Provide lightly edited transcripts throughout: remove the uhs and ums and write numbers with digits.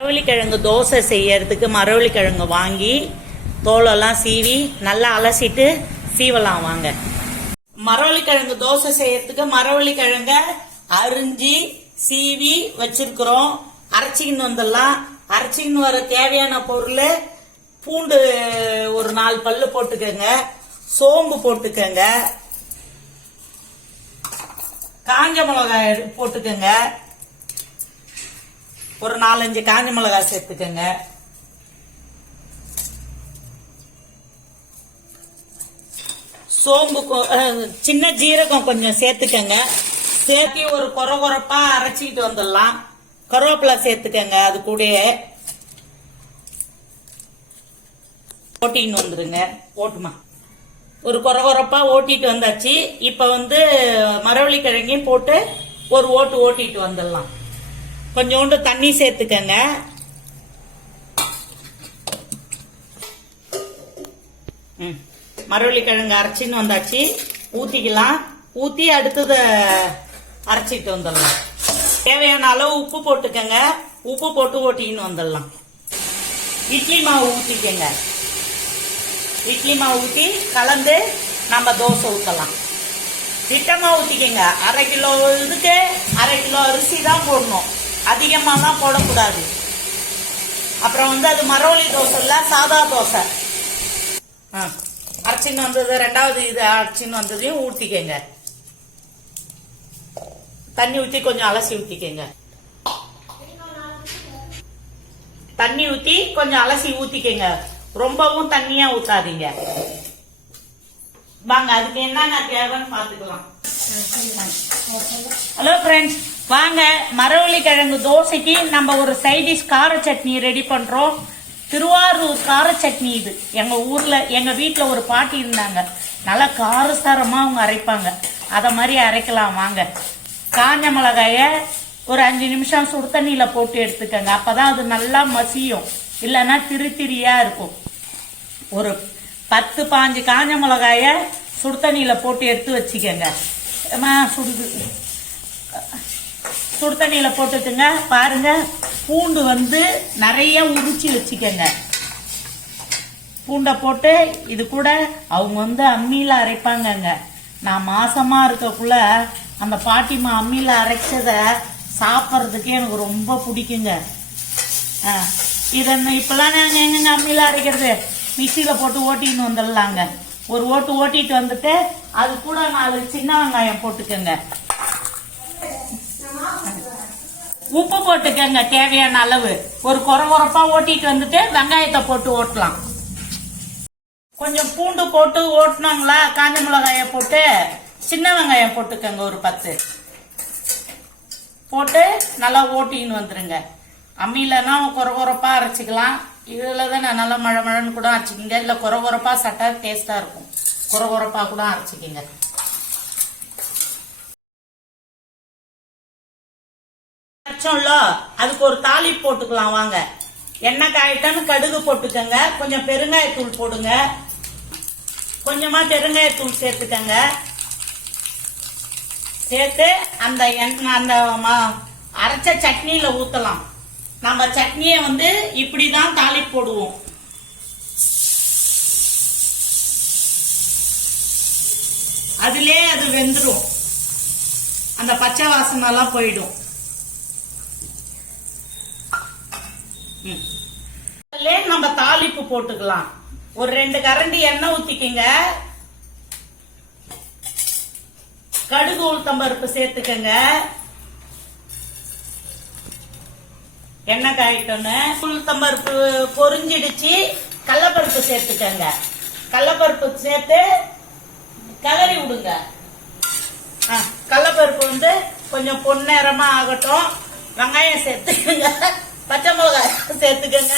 மரவள்ளிக்கிழங்கு தோசை செய்யறதுக்கு மரவள்ளிக்கிழங்கு வாங்கி தோலெல்லாம் சீவி நல்லா அலசிட்டு சீவலாம் வாங்க. மரவள்ளிக்கிழங்கு தோசை செய்யறதுக்கு மரவள்ளிக்கிழங்க அரிஞ்சி சீவி வச்சிருக்கிறோம். அரைச்சிக்கின்னு வந்துடலாம். அரைச்சிக்கின்னு வர தேவையான பொருள் பூண்டு ஒரு 4 பல்லு போட்டுக்கோங்க, சோம்பு போட்டுக்கோங்க, காஞ்ச மிளகாய் போட்டுக்கோங்க, ஒரு 4-5 காஞ்ச மிளகாய் சேர்த்துக்கோங்க, சோம்பு சின்ன ஜீரகம் கொஞ்சம் சேர்த்துக்கங்க. சேர்த்து ஒரு கொரகொரப்பா அரைச்சிக்கிட்டு வந்துடலாம். கருவேப்பிலை சேர்த்துக்கங்க. அது கூட ஓட்டின்னு வந்துருங்க. ஓட்டுமா ஒரு கொரகொரப்பா ஓட்டிட்டு வந்தாச்சு. இப்ப மரவள்ளிக்கிழங்கையும் போட்டு ஒரு ஓட்டிட்டு வந்துடலாம். கொஞ்சோண்டு தண்ணி சேர்த்துக்கங்க. மரவள்ளிக்கிழங்கு அரைச்சின்னு வந்தாச்சு. ஊத்திக்கலாம். ஊத்தி அடுத்தத அரைச்சிட்டு வந்துடலாம். தேவையான அளவு உப்பு போட்டுக்கங்க. உப்பு போட்டு ஓட்டின்னு வந்துடலாம். இட்லி மாவு ஊத்திக்கங்க. இட்லி மாவு ஊத்தி கலந்து நம்ம தோசை ஊத்தலாம். திட்டமா ஊத்திக்கங்க. 1/2 கிலோ இதுக்கு 1/2 கிலோ அரிசி தான் போடணும். அதிகமாலாம் போடக்கூடாது. அப்புறம் அது மரவள்ளி தோசை இல்ல, சாதா தோசை. அரைச்சின்னு வந்தது ரெண்டாவது இது அரைச்சின்னு வந்ததையும் ஊத்திக்கங்க. தண்ணி ஊத்தி கொஞ்சம் அலசி ஊத்திக்கங்க. தண்ணி ஊத்தி கொஞ்சம் அலசி ஊத்திக்கங்க. ரொம்பவும் தண்ணியா ஊத்தாதீங்க. வாங்க அதுக்கு என்னென்ன தேவைன்னு பாத்துக்கலாம். ஹலோ ஃப்ரெண்ட்ஸ், வாங்க மரவள்ளிக்கிழங்கு தோசைக்கு நம்ம ஒரு சைடிஷ் கார சட்னி ரெடி பண்றோம். திருவாரூர் கார சட்னி இது. எங்க ஊர்ல எங்க வீட்டுல ஒரு பாட்டி இருந்தாங்க. நல்லா காரசாரமா அவங்க அரைப்பாங்க. அத மாதிரி அரைக்கலாம் வாங்க. காஞ்ச மிளகாய ஒரு 5 நிமிஷம் சுடு தண்ணியில போட்டு எடுத்துக்கங்க. அப்பதான் அது நல்லா மசியும். இல்லைன்னா திரியா இருக்கும். ஒரு 10-15 காஞ்ச மிளகாய சுடு தண்ணியில போட்டு எடுத்து வச்சுக்கோங்க. சுடு தண்ணியில போட்டுக்குங்க. பாருங்க, பூண்டு நிறைய உரிச்சு வச்சுக்கோங்க. பூண்டை போட்டு இது கூட அவங்க அம்மியில அரைப்பாங்கங்க. நான் மாசமா இருக்கக்குள்ள அந்த பாட்டிமா அம்மியில அரைச்சத சாப்பிட்றதுக்கு எனக்கு ரொம்ப பிடிக்குங்க. இப்பெல்லாம் நாங்க எங்க அம்மியில அரைக்கிறது, மிக்சியில போட்டு ஓட்டின்னு வந்துடலாங்க. ஒரு ஓட்டிட்டு வந்துட்டு அது கூட 4 சின்ன வெங்காயம் போட்டுக்கோங்க. உப்பு போட்டுக்கங்க தேவையான அளவு. ஒரு கொரகொரப்பா ஓட்டிட்டு வந்துட்டு வெங்காயத்தை போட்டு ஓட்டலாம். கொஞ்சம் பூண்டு போட்டு ஓட்டினாங்களா, காஞ்ச மிளகாய போட்டு சின்ன வெங்காயம் போட்டுக்கங்க. ஒரு 10 போட்டு நல்லா ஓட்டின்னு வந்துருங்க. அம்மியிலன்னா கொரகொரப்பா அரைச்சிக்கலாம். இதுலதான் நல்லா மழன்னு கூட அரைச்சிக்கிங்க. இல்ல கொரகொரப்பா சட்டா டேஸ்டா இருக்கும். கொரகொரப்பா கூட அரைச்சிக்கிங்க. அதுக்கு ஒரு தாளிப்பு போட்டுக்கலாம் வாங்க. எண்ணெய் காயிட்டன்னு கடுகு போட்டுக்கங்க. கொஞ்சம் பெருங்காயத்தூள் போடுங்க. கொஞ்சமா பெருங்காயத்தூள் சேர்த்துக்கங்க. சேர்த்து அந்த அரைச்ச சட்னியில ஊத்தலாம். நம்ம சட்னியை இப்படிதான் தாளிப்பு போடுவோம். அதிலே அது வெந்துடும். அந்த பச்சை வாசனை எல்லாம் போயிடும். நம்ம தாளிப்பு போட்டுக்கலாம். ஒரு 2 கரண்டி எண்ணெய் ஊத்திக்கங்க. கடுகு உளுத்தம்பருப்பு சேர்த்துக்கங்க. எண்ணெய் காயிட்டோன்னு உளுத்தம்பருப்பு பொரிஞ்சிடுச்சு. கடலைப்பருப்பு சேர்த்துக்கங்க. கடலைப்பருப்பு சேர்த்து கிளறி விடுங்க. கடலைப்பருப்பு கொஞ்சம் பொன்னிறமா ஆகட்டும். வெங்காயம் சேர்த்துக்கங்க. பச்சை மிளகாய் சேர்த்துக்கங்க.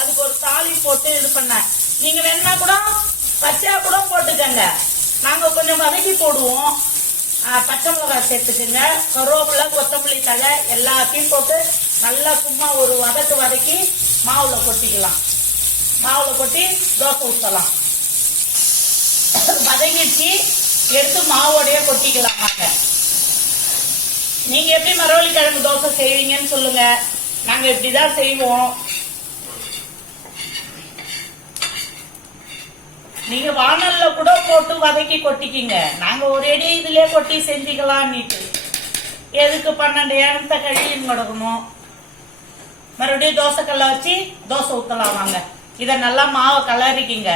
அதுக்கு ஒரு தாளி போட்டு இது பண்ண. நீங்க வேணா கூட பச்சையா கூட போட்டுக்கங்க. நாங்க கொஞ்சம் வதக்கி போடுவோம். பச்சை மிளகாய் சேர்த்துக்கங்க. கருவேப்பிலை, கொத்தமல்லி தழை எல்லாத்தையும் போட்டு நல்லா சும்மா ஒரு வதக்கி மாவுல கொட்டிக்கலாம். மாவுல கொட்டி தோசை ஊத்தலாம். வதங்கிச்சு எடுத்து மாவோடைய கொட்டிக்கலாம். நீங்க எப்படி மரவள்ளிக்கிழங்கு தோசை செய்வீங்கன்னு சொல்லுங்க. நாங்க இப்படிதான் செய்வோம். நீங்க வானல்ல கூட போட்டு வதக்கி கொட்டிக்கிங்க. நாங்க ஒரேடி இதுலயே கொட்டி செஞ்சுக்கலாம்னுட்டு. எதுக்கு 12 ஏனத்தை கழுவி கிடக்கணும். மறுபடியும் தோசைக்கல்ல வச்சு தோசை ஊத்தலாம். வாங்க, இத நல்லா மாவை கலரிக்கிங்க.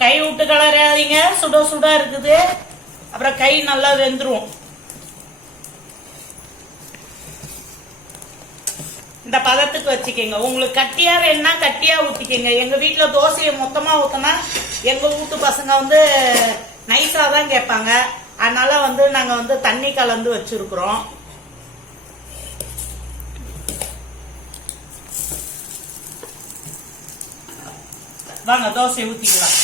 கை விட்டு கலராதீங்க, சுட சுட இருக்குது. அப்புறம் கை நல்லா வெந்துரும். இந்த பதத்துக்கு வச்சுக்கோங்க. உங்களுக்கு கட்டியா வேணும்னா கட்டியா ஊத்திக்கங்க. எங்க வீட்டுல தோசையை மொத்தமா ஊத்தினா எங்க வீட்டு பசங்க வந்து நைஸா தான் கேட்பாங்க. அதனால வந்து நாங்க வந்து தண்ணி கலந்து வச்சிருக்கிறோம். வாங்க தோசை ஊத்திக்கலாம்.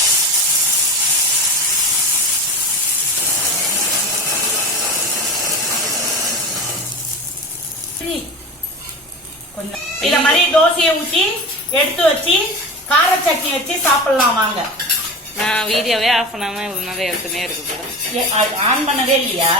கொஞ்சம் இத மாதிரி தோசையை ஊத்தி எடுத்து வச்சு கார சட்னி வச்சு சாப்பிடலாம். வாங்க. நான் வீடியோவே ஆஃப் பண்ணாம இவ்வளவு நேரம் எடுத்துனே இருக்கு. ஆன் பண்ணவே இல்லையா?